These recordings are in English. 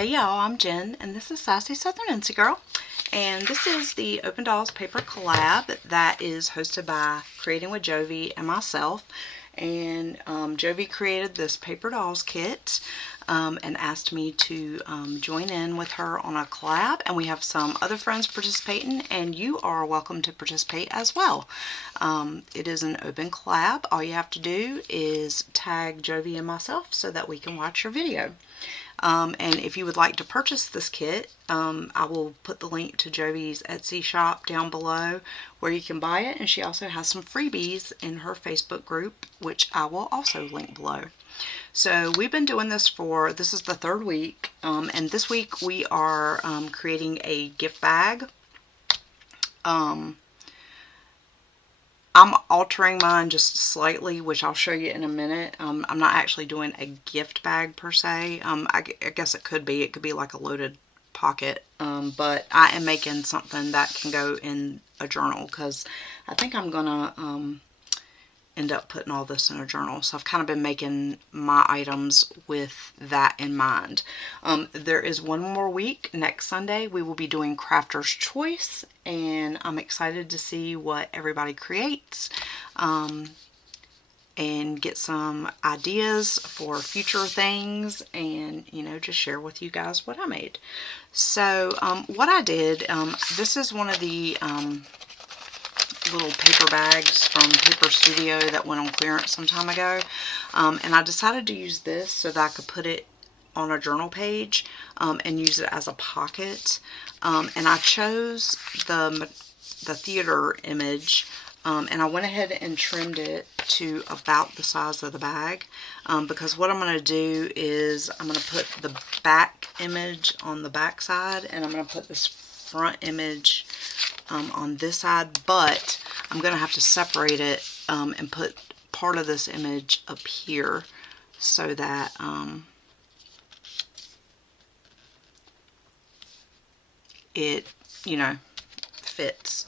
Hey y'all, I'm Jen, and this is Sassy Southern NC Girl, and this is the Open Dolls paper collab that is hosted by Creating with Jovi and myself. And Jovi created this paper dolls kit and asked me to join in with her on a collab, and we have some other friends participating, and you are welcome to participate as well. It is an open collab. All you have to do is tag Jovi and myself so that we can watch your video. And if you would like to purchase this kit, I will put the link to Jovi's Etsy shop down below where you can buy it. And she also has some freebies in her Facebook group, which I will also link below. So we've been doing this this is the third week. And this week we are creating a gift bag. I'm altering mine just slightly, which I'll show you in a minute. I'm not actually doing a gift bag per se. I guess it could be like a loaded pocket, but I am making something that can go in a journal because I think I'm gonna end up putting all this in a journal. So I've kind of been making my items with that in mind. There is one more week. Next Sunday we will be doing Crafter's Choice, and I'm excited to see what everybody creates and get some ideas for future things, and just share with you guys what I made. So what I did, this is one of the little paper bags from Paper Studio that went on clearance some time ago, and I decided to use this so that I could put it on a journal page and use it as a pocket. And I chose the theater image, and I went ahead and trimmed it to about the size of the bag, because what I'm going to do is I'm going to put the back image on the back side, and I'm going to put this front image on this side, but I'm going to have to separate it and put part of this image up here so that it, fits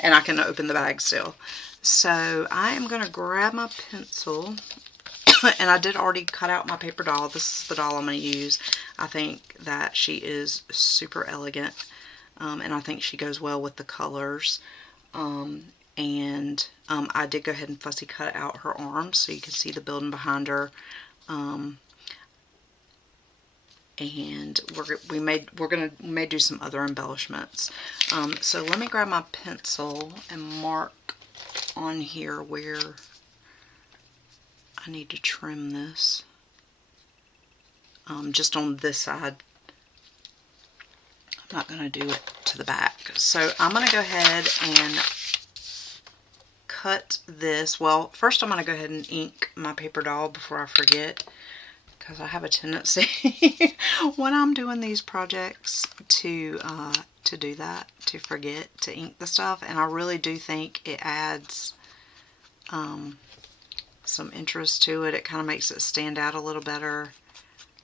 and I can open the bag still. So I am going to grab my pencil, and I did already cut out my paper doll. This is the doll I'm going to use. I think that she is super elegant. And I think she goes well with the colors. And I did go ahead and fussy cut out her arms so you can see the building behind her. And we may do some other embellishments. So let me grab my pencil and mark on here where I need to trim this. Just on this side. I'm not going to do it to the back. So I'm going to go ahead and cut this. Well, first I'm going to go ahead and ink my paper doll before I forget, because I have a tendency when I'm doing these projects to do that, to forget to ink the stuff. And I really do think it adds some interest to it. It kind of makes it stand out a little better,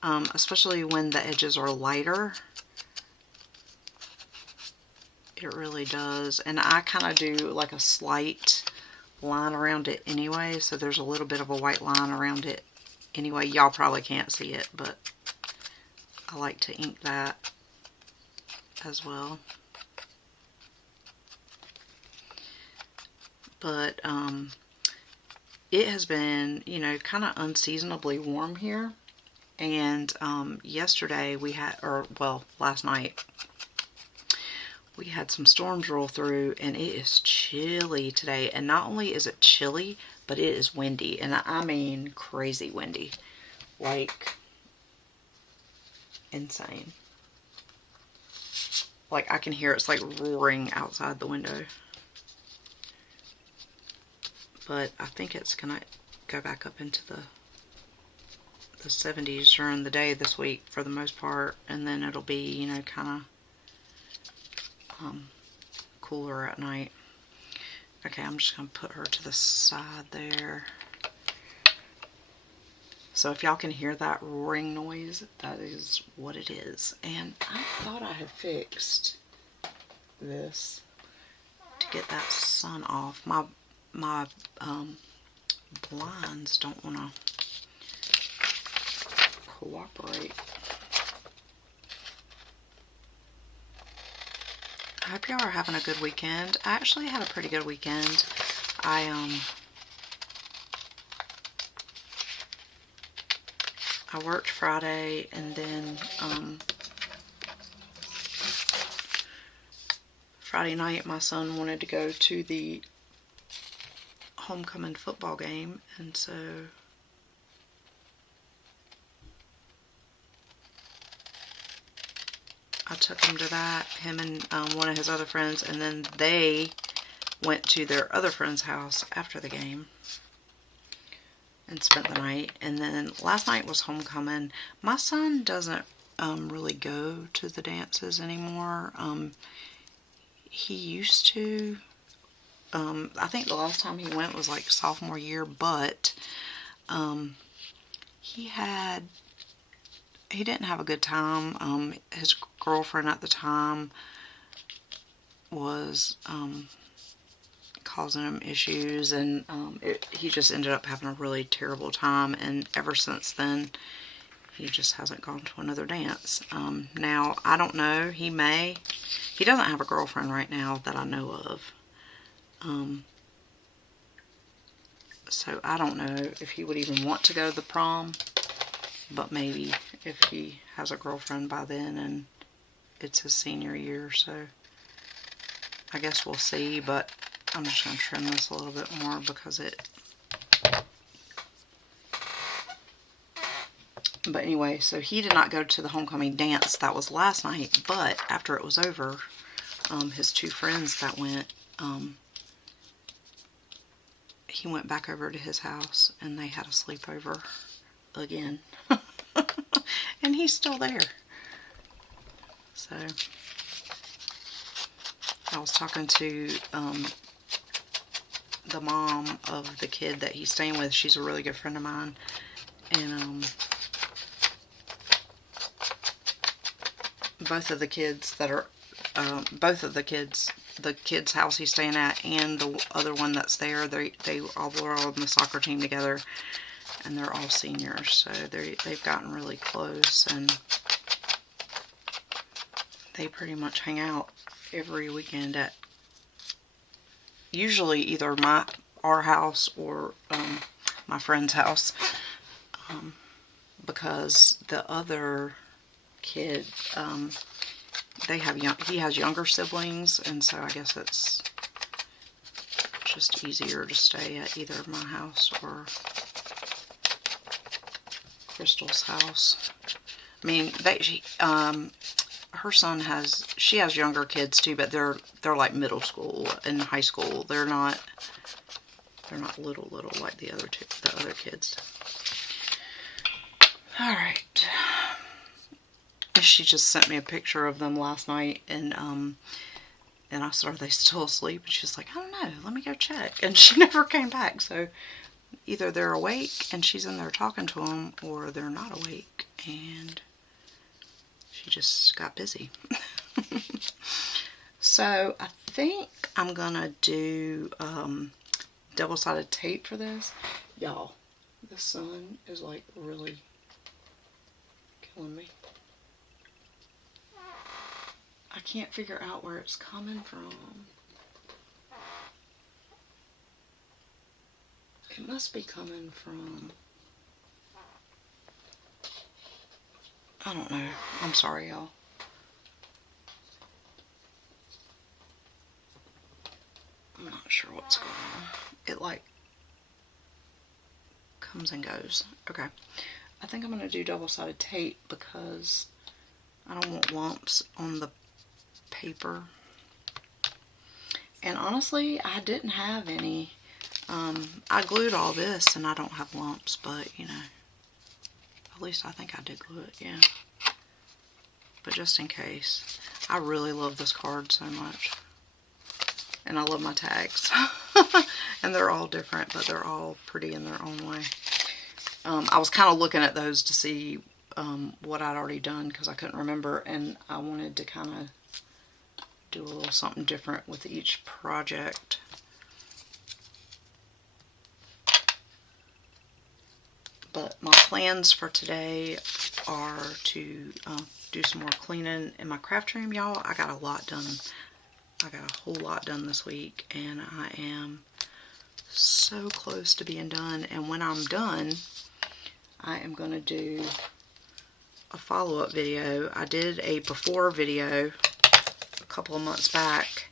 especially when the edges are lighter. It really does. And I kind of do like a slight line around it anyway, so there's a little bit of a white line around it anyway. Y'all probably can't see it, but I like to ink that as well. But it has been, kind of unseasonably warm here. And yesterday we had, last night, we had some storms roll through, and it is chilly today. And not only is it chilly, but it is windy. And I mean crazy windy. Like, insane. Like, I can hear it's like roaring outside the window. But I think it's going to go back up into the 70s during the day this week for the most part. And then it'll be, kind of cooler at night. Okay, I'm just going to put her to the side there. So if y'all can hear that roaring noise, that is what it is. And I thought I had fixed this to get that sun off. My blinds don't want to cooperate. I hope y'all are having a good weekend. I actually had a pretty good weekend. I worked Friday, and then Friday night my son wanted to go to the homecoming football game, and so I took him to that, him and one of his other friends, and then they went to their other friend's house after the game and spent the night. And then last night was homecoming. My son doesn't really go to the dances anymore. He used to. I think the last time he went was like sophomore year, but he didn't have a good time. His girlfriend at the time was causing him issues, and he just ended up having a really terrible time, and ever since then he just hasn't gone to another dance. Now, I don't know, he doesn't have a girlfriend right now that I know of. So I don't know if he would even want to go to the prom, but maybe if he has a girlfriend by then and it's his senior year. So I guess we'll see, but I'm just going to trim this a little bit more because but anyway, so he did not go to the homecoming dance. That was last night, but after it was over, his two friends that went, he went back over to his house and they had a sleepover again. And he's still there. So I was talking to the mom of the kid that he's staying with. She's a really good friend of mine, and both of the kids, the kid's house he's staying at and the other one that's there, they all were on the soccer team together, and they're all seniors, so they've gotten really close, and they pretty much hang out every weekend at usually either our house or my friend's house, because the other kid, he has younger siblings, and so I guess it's just easier to stay at either my house or Crystal's house. I mean, her son she has younger kids too, but they're like middle school and high school. They're not little like the other kids. All right. She just sent me a picture of them last night, and I said, "Are they still asleep?" And she's like, "I don't know. Let me go check." And she never came back. So either they're awake and she's in there talking to them, or they're not awake and she just got busy. So I think I'm gonna do double-sided tape for this. Y'all, the sun is like really killing me. I can't figure out where it's coming from. It must be coming from, I don't know. I'm sorry, y'all. I'm not sure what's going on. It like comes and goes. Okay. I think I'm going to do double-sided tape because I don't want lumps on the paper. And honestly, I didn't have any. I glued all this and I don't have lumps, but you know, at least I think I did glue it, yeah. But just in case. I really love this card so much. And I love my tags. And they're all different, but they're all pretty in their own way. I was kind of looking at those to see what I'd already done because I couldn't remember, and I wanted to kind of do a little something different with each project. But my plans for today are to do some more cleaning in my craft room, y'all. I got a lot done I got a whole lot done this week, and I am so close to being done. And when I'm done, I am going to do a follow-up video. I did a before video a couple of months back,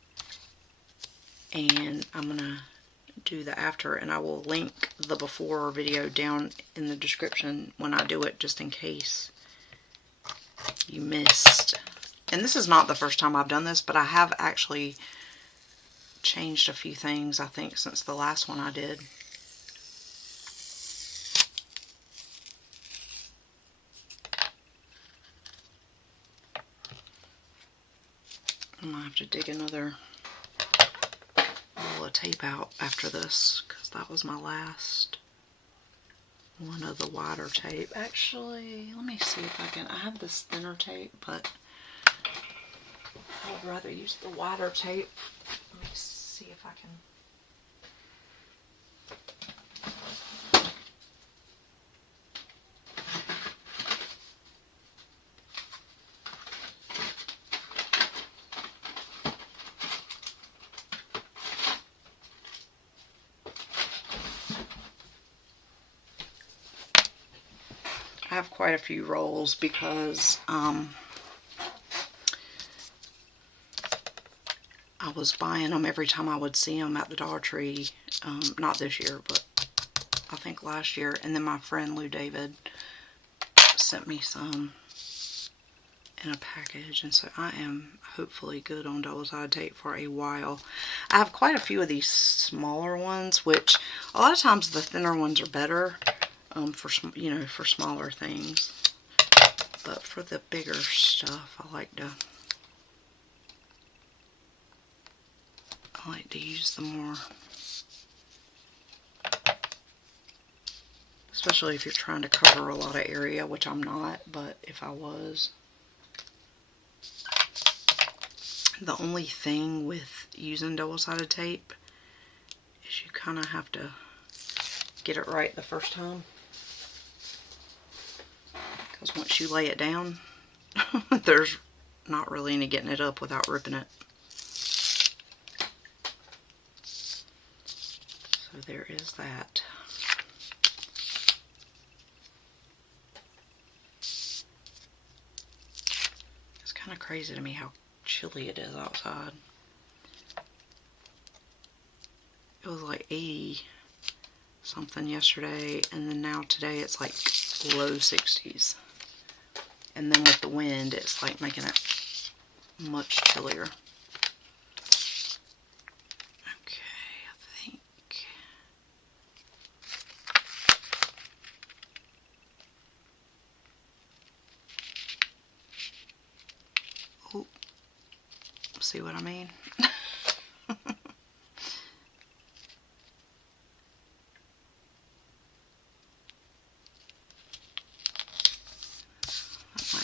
and I'm going to do the after, and I will link the before video down in the description when I do it, just in case you missed. And this is not the first time I've done this, but I have actually changed a few things, I think, since the last one I did. I'm gonna have to dig another roll of tape out after this, because that was my last one of the wider tape. Actually, let me see if I can. I have this thinner tape, but I would rather use the wider tape. Let me see if I can. I have quite a few rolls because I was buying them every time I would see them at the Dollar Tree. Not this year, but I think last year. And then my friend Lou David sent me some in a package, and so I am hopefully good on double-sided tape for a while. I have quite a few of these smaller ones, which a lot of times the thinner ones are better. For for smaller things, but for the bigger stuff, I like to use the more, especially if you're trying to cover a lot of area, which I'm not, but if I was. The only thing with using double-sided tape is you kind of have to get it right the first time. Because once you lay it down, there's not really any getting it up without ripping it. So there is that. It's kind of crazy to me how chilly it is outside. It was like 80 something yesterday, and then now today it's like low 60s. And then with the wind, it's like making it much chillier. Okay, I think. Oh, see what I mean?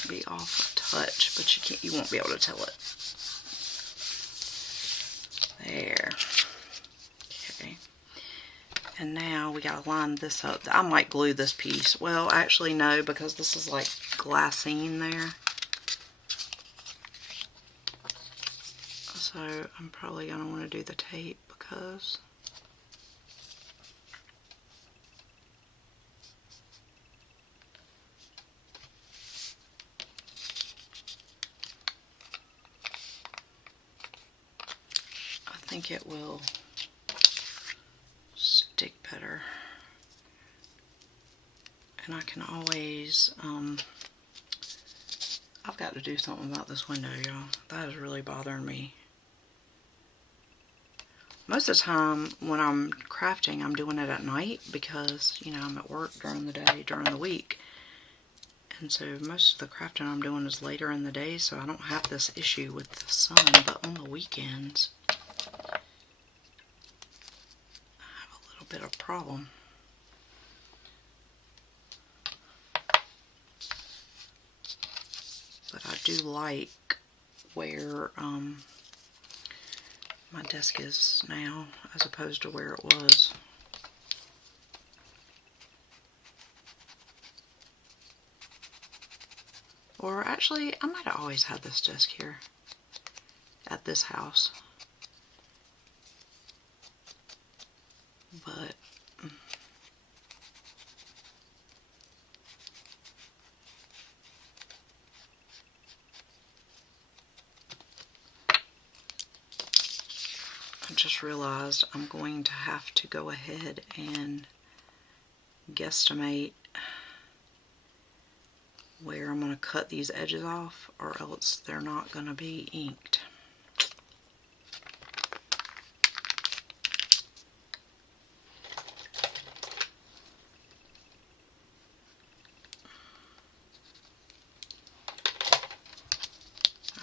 Be off a touch, but you won't be able to tell it. There. Okay. And now we gotta line this up. I might glue this piece. Well, actually no, because this is like glassine there. So I'm probably gonna want to do the tape because I think it will stick better. And I can always, I've got to do something about this window, y'all. That is really bothering me. Most of the time when I'm crafting, I'm doing it at night because, you know, I'm at work during the day, during the week. And so most of the crafting I'm doing is later in the day, so I don't have this issue with the sun. But on the weekends, I have a little bit of problem. But I do like where my desk is now as opposed to where it was. Or actually, I might have always had this desk here at this house. but I just realized I'm going to have to go ahead and guesstimate where I'm going to cut these edges off, or else they're not going to be inked.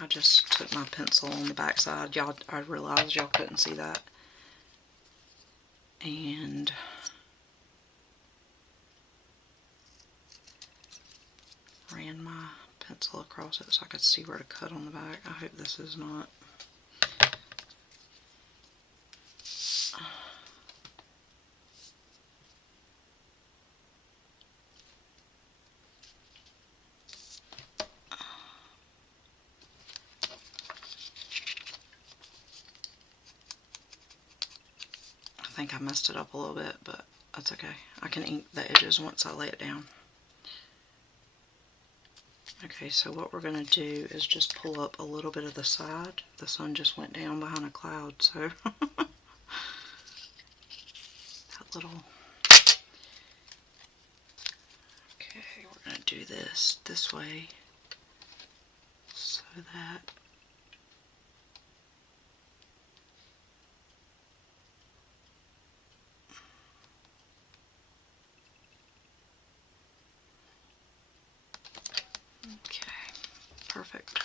I just took my pencil on the back side. I realized y'all couldn't see that. And ran my pencil across it so I could see where to cut on the back. I hope this is not... I think I messed it up a little bit, but that's okay. I can ink the edges once I lay it down. Okay, so what we're going to do is just pull up a little bit of the side. The sun just went down behind a cloud, so that little... Okay, we're going to do this way so that perfect.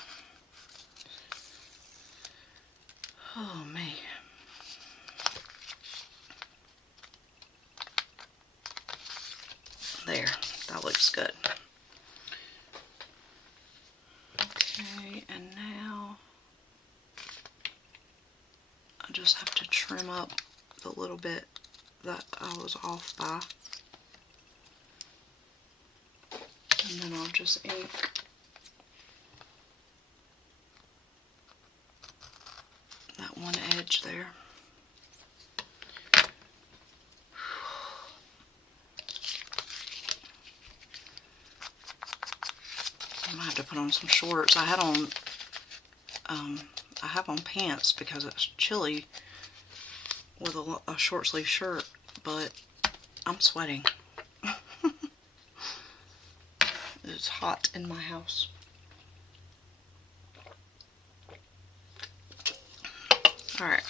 Oh, man. There, that looks good. Okay, and now I just have to trim up the little bit that I was off by. And then I'll just ink that one edge there. I might have to put on some shorts. I have on pants because it's chilly with a short sleeve shirt, but I'm sweating. It's hot in my house. Alright,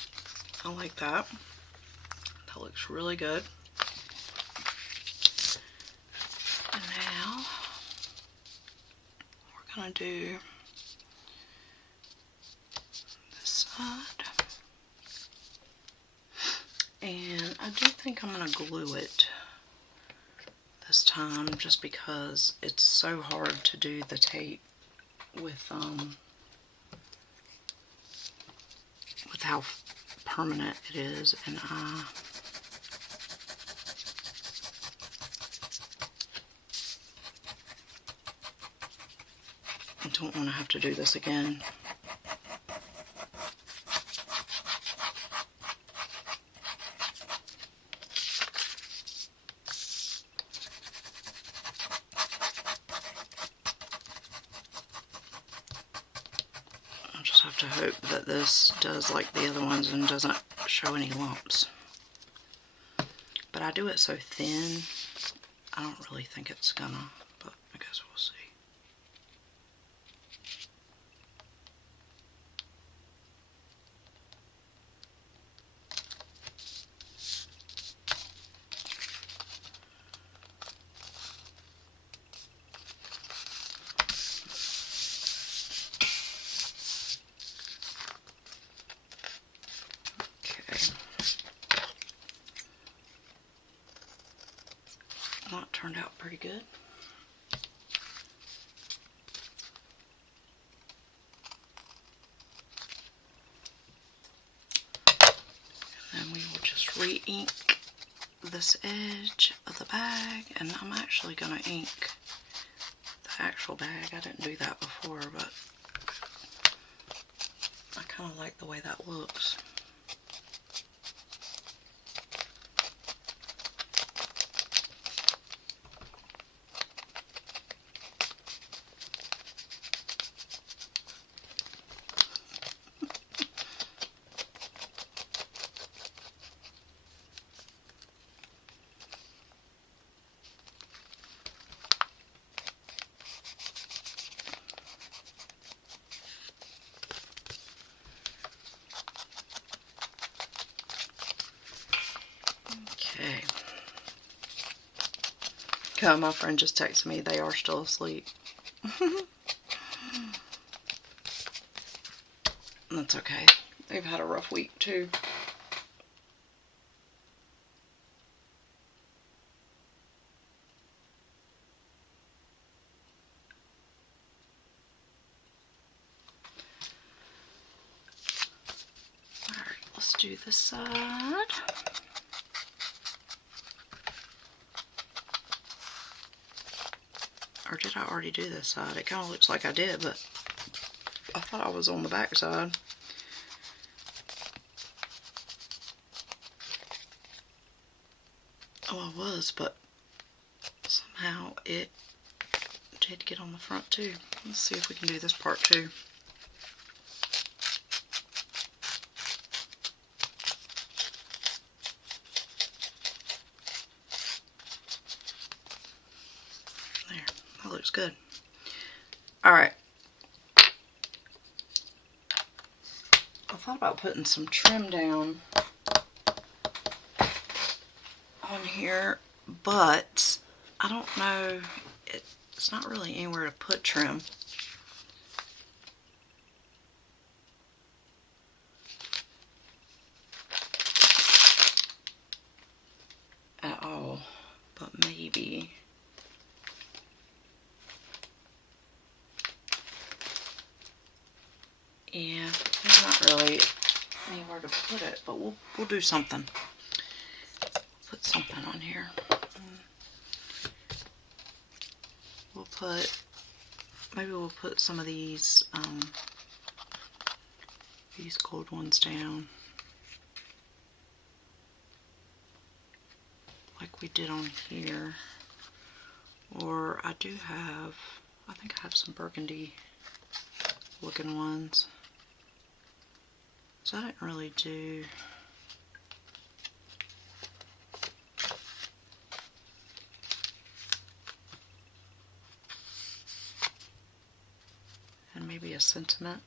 I like that. That looks really good. And now we're going to do this side. And I do think I'm going to glue it this time, just because it's so hard to do the tape with how permanent it is, and I don't want to have to do this again. Have to hope that this does like the other ones and doesn't show any lumps. But I do it so thin, I don't really think it's gonna, but I guess we'll see. Well, it turned out pretty good. And then we will just re-ink this edge of the bag, and I'm actually going to ink the actual bag. I didn't do that before, but I kind of like the way that looks. Okay, my friend just texted me. They are still asleep. That's okay. They've had a rough week too. Alright, let's do this side. Or did I already do this side? It kind of looks like I did, but I thought I was on the back side. Oh, I was, but somehow it did get on the front too. Let's see if we can do this part too. There, that looks good. Alright. I thought about putting some trim down on here, but I don't know. It's not really anywhere to put trim. At all. But maybe. Yeah, there's not really anywhere to put it, but we'll do something. Put something on here. Maybe we'll put some of these gold ones down, like we did on here. Or I think I have some burgundy looking ones. So I didn't really do. And maybe a sentiment.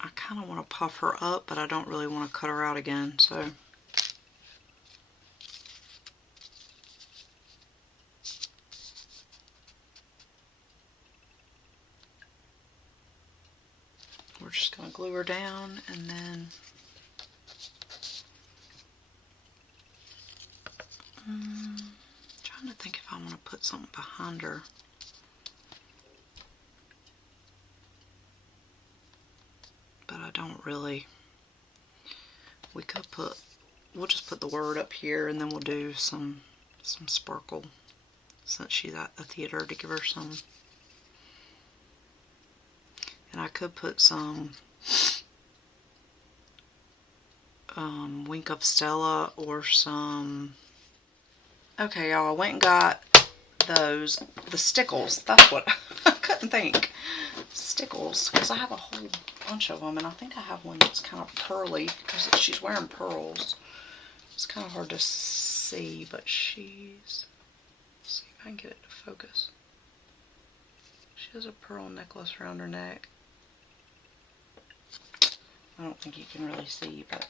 I kind of want to puff her up, but I don't really want to cut her out again, so. We're just going to glue her down, and then trying to think if I want to put something behind her. But I don't really. We'll just put the word up here, and then we'll do some sparkle, since she's at the theater, to give her some. And I could put some Wink of Stella or some. Okay, y'all, I went and got the stickles. That's what I couldn't think. Stickles, because I have a whole bunch of them, and I think I have one that's kind of pearly because she's wearing pearls. It's kind of hard to see, but let's see if I can get it to focus. She has a pearl necklace around her neck. I don't think you can really see, but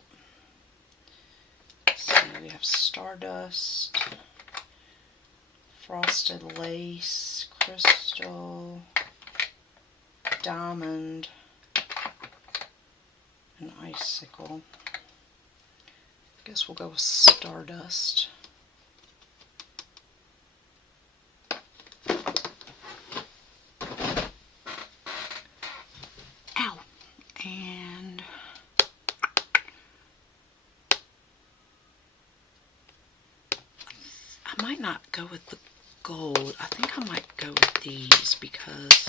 let's see, we have Stardust, Frosted Lace, Crystal, Diamond, and Icicle. I guess we'll go with Stardust. Ow! And I might not go with the gold. I think I might go with these because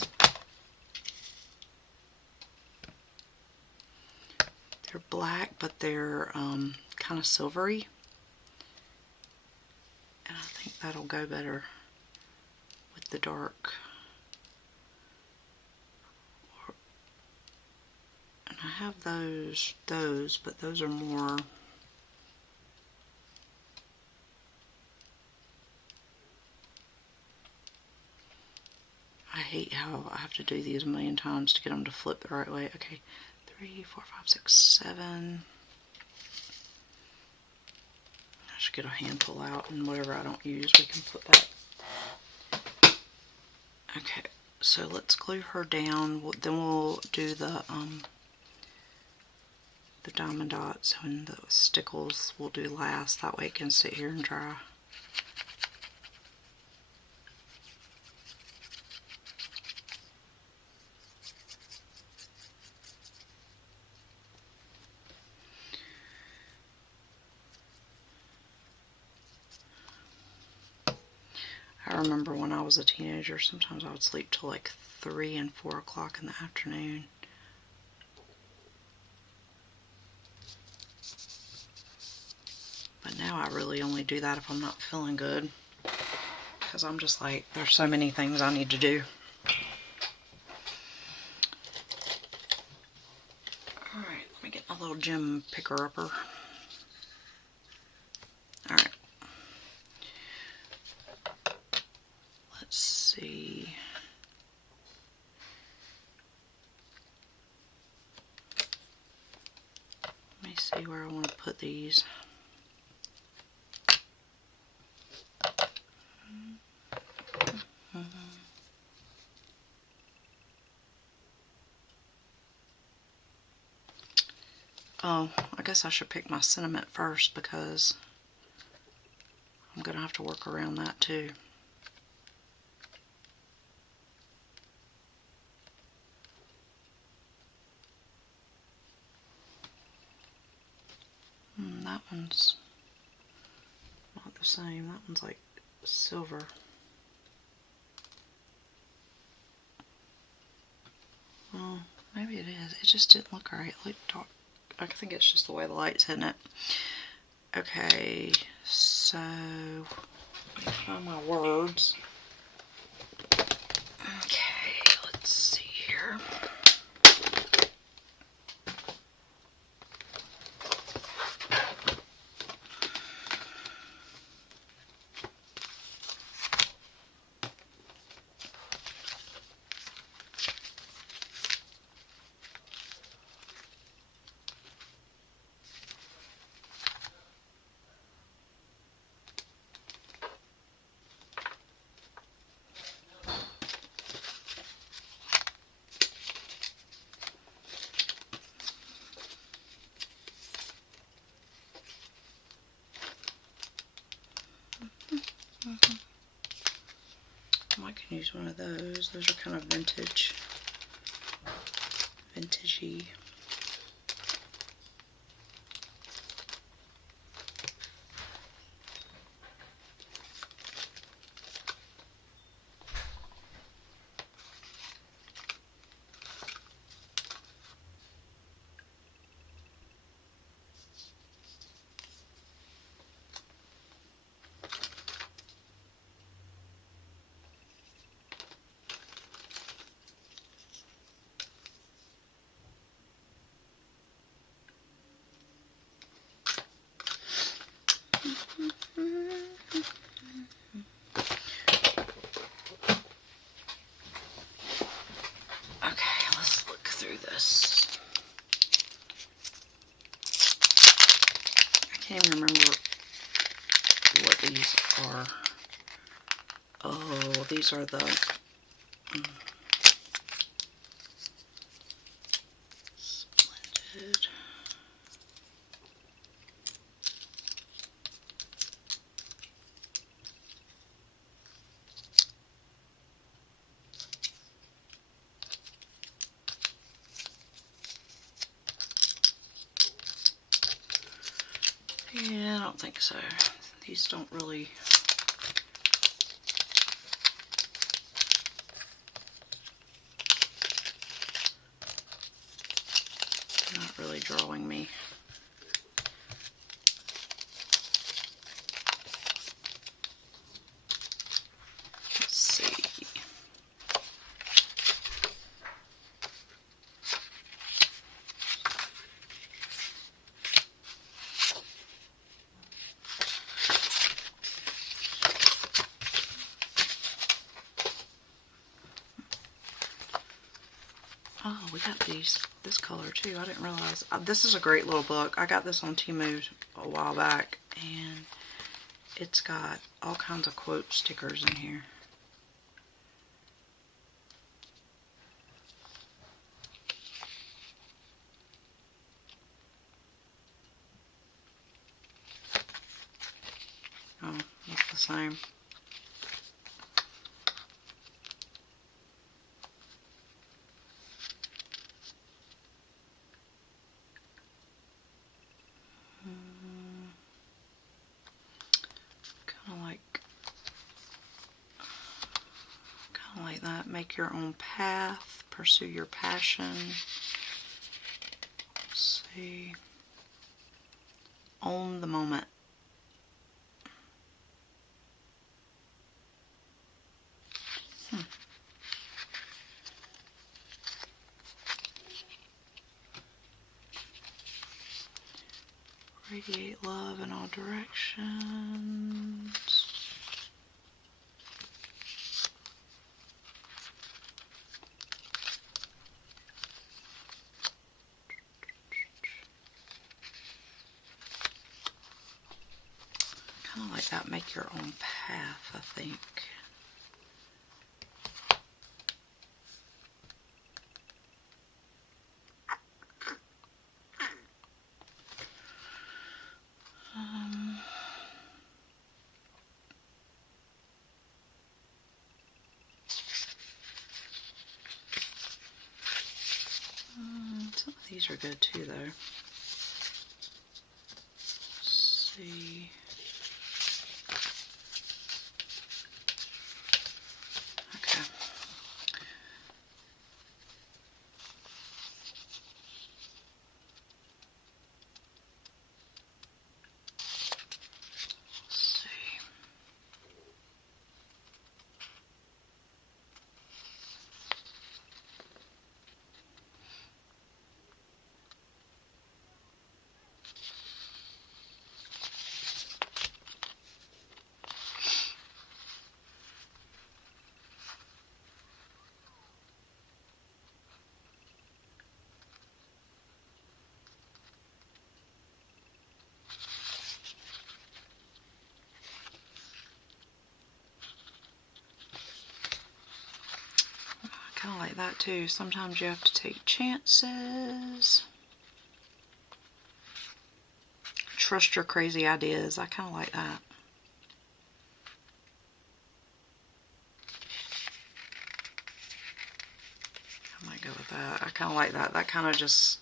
they're black, but they're kind of silvery. And I think that'll go better with the dark. And I have those, but those are more. I hate how I have to do these a million times to get them to flip the right way. Okay, 3, 4, 5, 6, 7. should get a handful out, and whatever I don't use, we can put that. Okay, so let's glue her down. Then we'll do the diamond dots, and the stickles we'll do last. That way it can sit here and dry. I remember when I was a teenager, sometimes I would sleep till like 3 and 4 o'clock in the afternoon. But now I really only do that if I'm not feeling good. Because I'm just like, there's so many things I need to do. Alright, let me get my little gem picker-upper. Alright. Let's see. Let me see where I want to put these. Oh, I guess I should pick my sentiment first because I'm going to have to work around that too. That one's not the same. That one's like silver. Well, maybe it is. It just didn't look right. It looked dark. I think it's just the way the light's hitting it. Okay, so let me find my words. Okay, let's see here. I can use one of those. Those are kind of vintagey. I can't even remember what these are. Oh, these are the splendid. Yeah, I don't think so. These don't really... not really drawing me. Let's see. Oh, we got this color too. I didn't realize. This is a great little book. I got this on Temu a while back, and it's got all kinds of quote stickers in here. Oh, it's the same. Kind of like that. Make your own path. Pursue your passion. Let's see. Own the moment. Radiate love in all directions. Kind of like that. Make your own path, I think. Some of these are good too, though. Let's see. Okay. Let's see. Kind of like that too. Sometimes you have to take chances. Trust your crazy ideas. I kind of like that. I might go with that. I kind of like that. That kind of just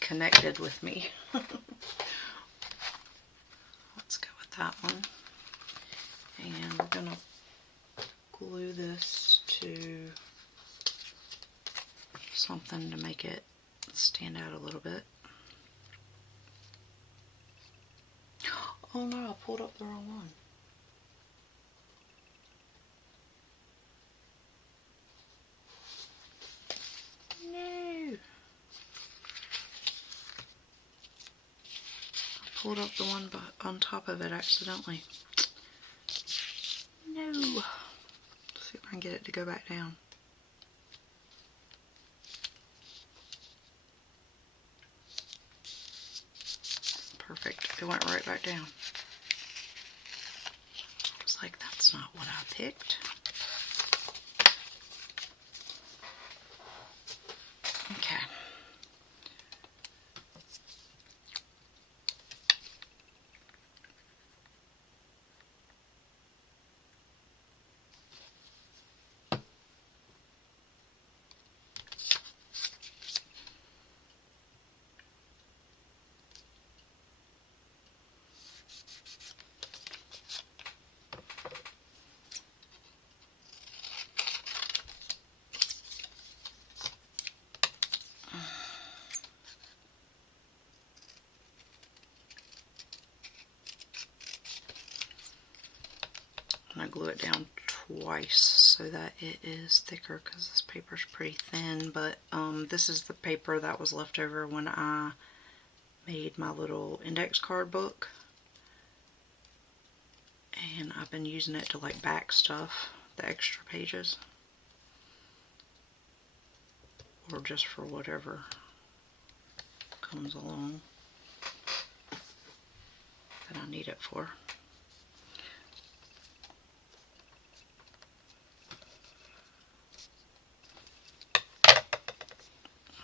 connected with me. Let's go with that one. And we're going to glue this to something to make it stand out a little bit. Oh no, I pulled up the wrong one. No! I pulled up the one on top of it accidentally. No! Let's see if I can get it to go back down. Perfect. It went right back down. I was like, that's not what I picked. Okay. I'm going to glue it down twice so that it is thicker because this paper is pretty thin, but this is the paper that was left over when I made my little index card book, and I've been using it to like back stuff, the extra pages, or just for whatever comes along. that I need it for.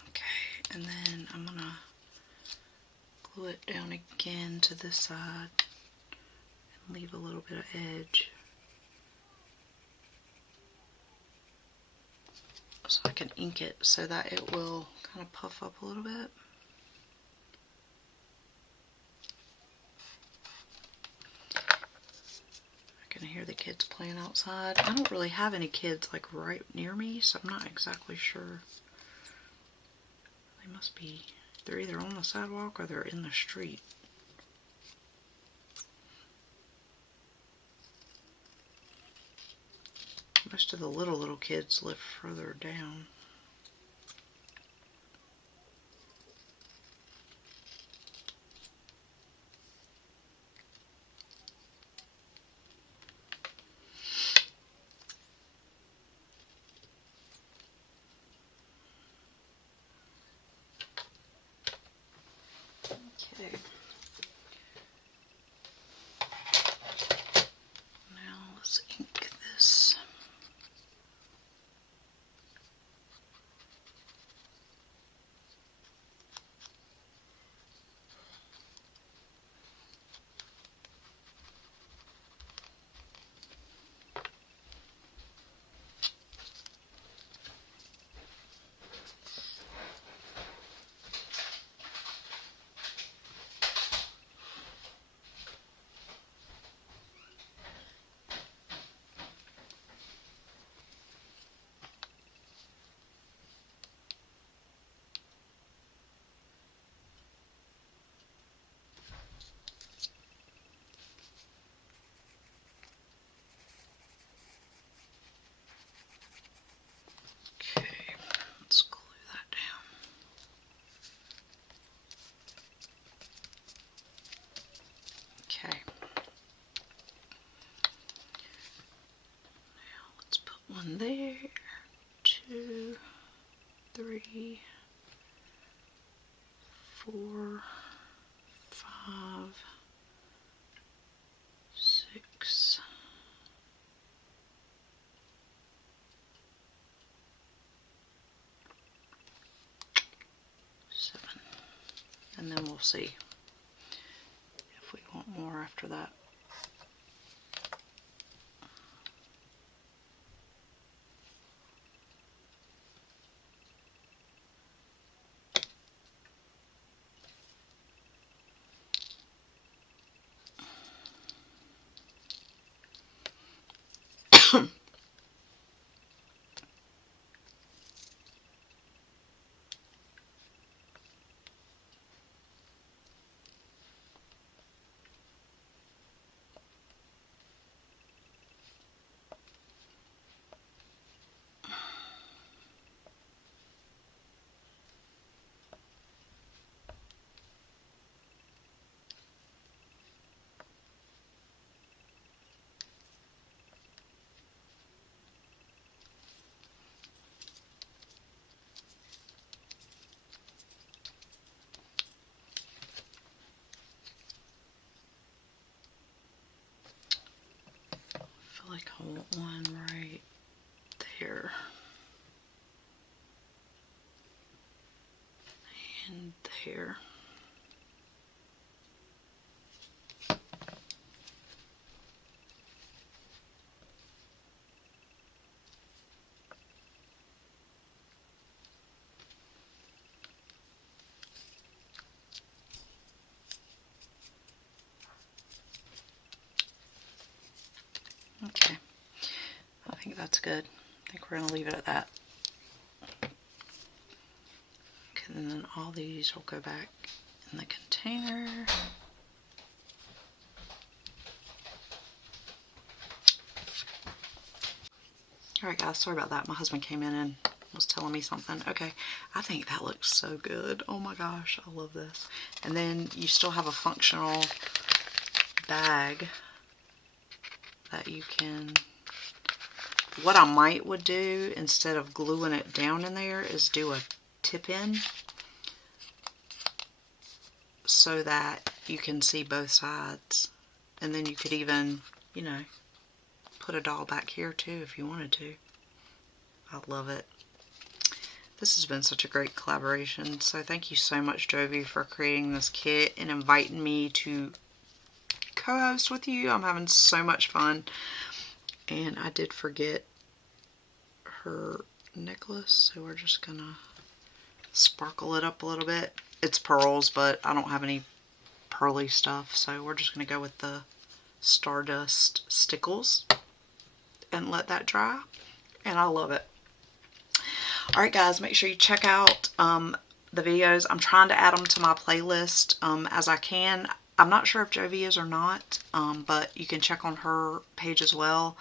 Okay, and then I'm going to glue it down again to this side and leave a little bit of edge so I can ink it so that it will kind of puff up a little bit. I can hear the kids playing outside. I don't really have any kids like right near me, so I'm not exactly sure. They must be, they're either on the sidewalk or they're in the street. Most of the little kids live further down. Okay. Now let's ink this. Okay, let's glue that down. Okay. Now let's put one there, 2, 3, 4, 5, 6, 7, and then we'll see if we want more after that. I feel like I want one right there and there. Okay, I think that's good. I think we're going to leave it at that. Okay, and then all these will go back in the container. Alright guys, sorry about that. My husband came in and was telling me something. Okay, I think that looks so good. Oh my gosh, I love this. And then you still have a functional bag that you can... What I would do instead of gluing it down in there is do a tip in so that you can see both sides. And then you could even, you know, put a doll back here too if you wanted to. I love it. This has been such a great collaboration. So thank you so much, Jovi, for creating this kit and inviting me to co-host with you. I'm having so much fun. And I did forget her necklace, so we're just gonna sparkle it up a little bit. It's pearls, but I don't have any pearly stuff, so we're just gonna go with the Stardust stickles and let that dry, and I love it. Alright guys, make sure you check out the videos. I'm trying to add them to my playlist as I can. I'm not sure if Jovi is or not, but you can check on her page as well.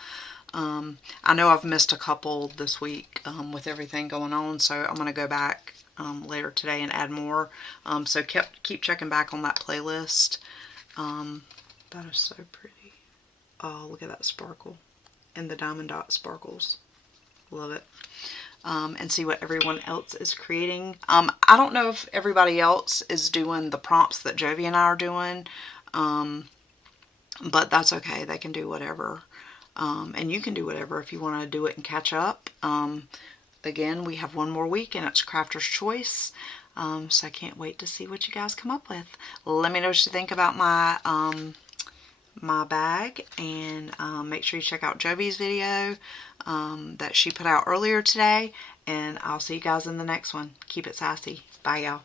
I know I've missed a couple this week with everything going on, so I'm going to go back later today and add more. So keep checking back on that playlist. That is so pretty. Oh, look at that sparkle. And the diamond dot sparkles. Love it. And see what everyone else is creating. I don't know if everybody else is doing the prompts that Jovi and I are doing, but that's okay. They can do whatever. And you can do whatever if you want to do it and catch up. Again, we have one more week and it's Crafter's Choice. So I can't wait to see what you guys come up with. Let me know what you think about my my bag, and make sure you check out Jovi's video that she put out earlier today, and I'll see you guys in the next one. Keep it sassy. Bye, y'all.